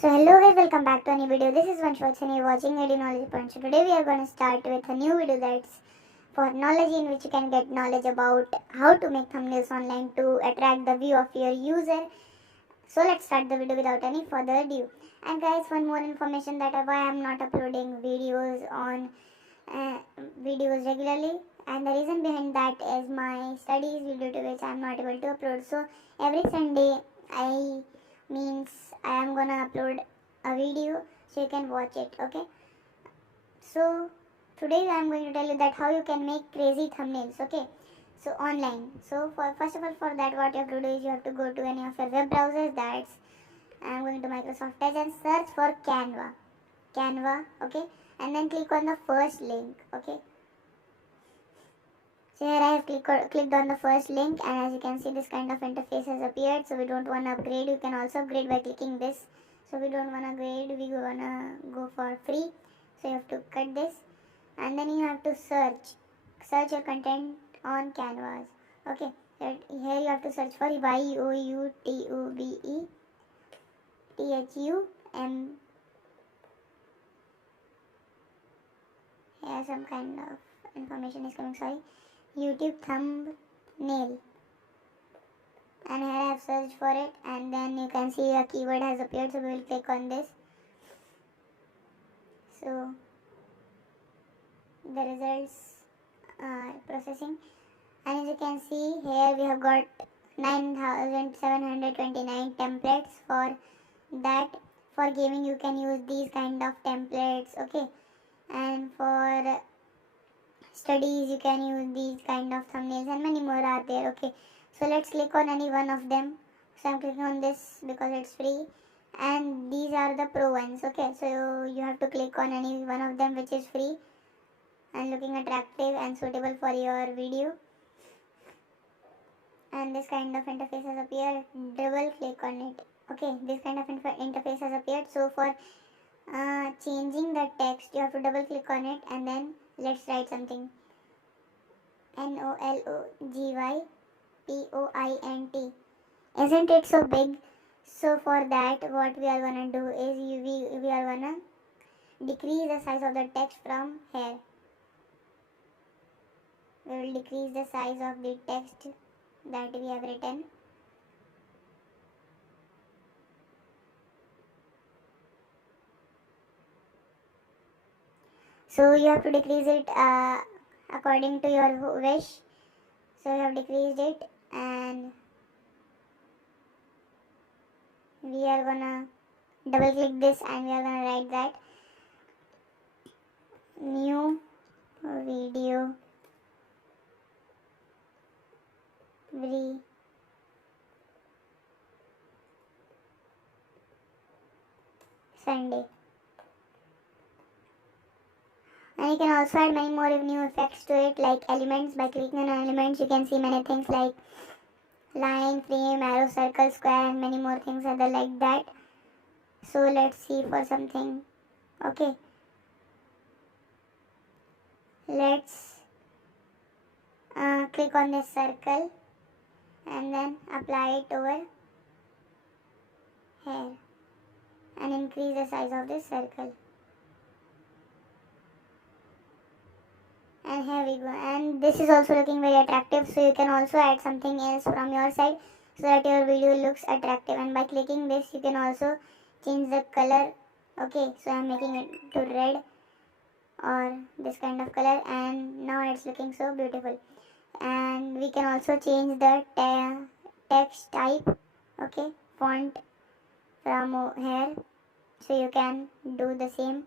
So hello guys, welcome back to a new video. This is VANSH and you're watching AD Knowledge Point. So today we are going to start with a new video that's for knowledge, in which you can get knowledge about how to make thumbnails online to attract the view of your user. So let's start the video without any further ado. And guys, one more information that why I am not uploading videos on videos regularly, and the reason behind that is my studies due to which I am not able to upload. So every Sunday I am gonna upload a video so you can watch it. Okay, so today I am going to tell you that how you can make crazy thumbnails. Okay, so online. So first of all, for that what you have to do is you have to go to any of your web browsers. That's I am going to Microsoft Edge and search for Canva. Okay, and then click on the first link. Okay, so here I have clicked on the first link, and as you can see, this kind of interface has appeared. So we don't want to upgrade. You can also upgrade by clicking this. So we don't want to upgrade, we want to go for free. So you have to cut this, and then you have to search your content on Canvas. Okay, here you have to search for YOUTUBE here some kind of information is coming, sorry, YouTube thumbnail, and here I have searched for it, and then you can see a keyword has appeared. So we will click on this. So the results are processing, and as you can see here we have got 9729 templates. For that, for gaming you can use these kind of templates. Okay, and for studies you can use these kind of thumbnails, and many more are there. Okay, so let's click on any one of them. So I'm clicking on this because it's free, and these are the pro ones. Okay, so you have to click on any one of them which is free and looking attractive and suitable for your video, and this kind of interface has appeared. Double click on it. Okay, this kind of interface has appeared. So for changing the text you have to double click on it, and then let's write something. NOLOGYPOINT. Isn't it so big? So for that what we are gonna do is we are gonna decrease the size of the text from here. We will decrease the size of the text that we have written. So you have to decrease it according to your wish. So you have decreased it, and we are gonna double click this, and we are gonna write that new video every Sunday. And you can also add many more new effects to it, like elements. By clicking on elements you can see many things like line, frame, arrow, circle, square, and many more things other like that. So let's see for something. Okay, let's click on this circle and then apply it over here and increase the size of this circle. And here we go, and this is also looking very attractive. So you can also add something else from your side so that your video looks attractive, and by clicking this you can also change the color. Okay, so I'm making it to red or this kind of color, and now it's looking so beautiful. And we can also change the text type. Okay, font from here, so you can do the same.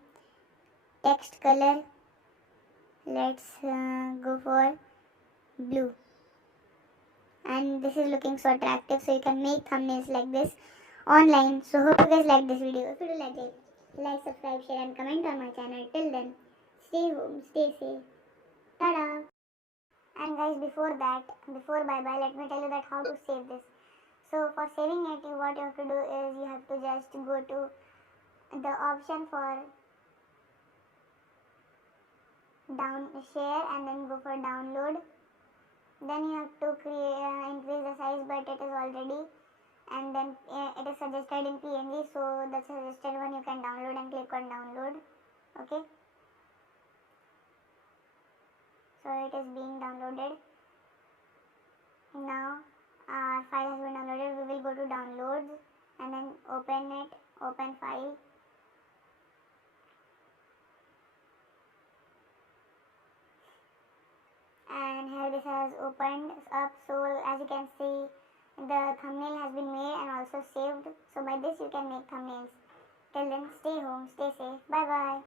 Text color, let's go for blue, and this is looking so attractive. So you can make thumbnails like this online. So hope you guys like this video. If you do like it, like, subscribe, share and comment on my channel. Till then, stay home, stay safe. Tada! And guys, before bye bye, let me tell you that how to save this. So for saving it, what you have to do is you have to just go to the option for share, and then go for download. Then you have to increase the size, but it is already, and then it is suggested in PNG, so the suggested one you can download and click on download. Okay, so it is being downloaded. Now our file has been downloaded. We will go to downloads and then open it, open file. And here this has opened up, so as you can see the thumbnail has been made and also saved. So by this you can make thumbnails. Till then, stay home, stay safe, bye bye.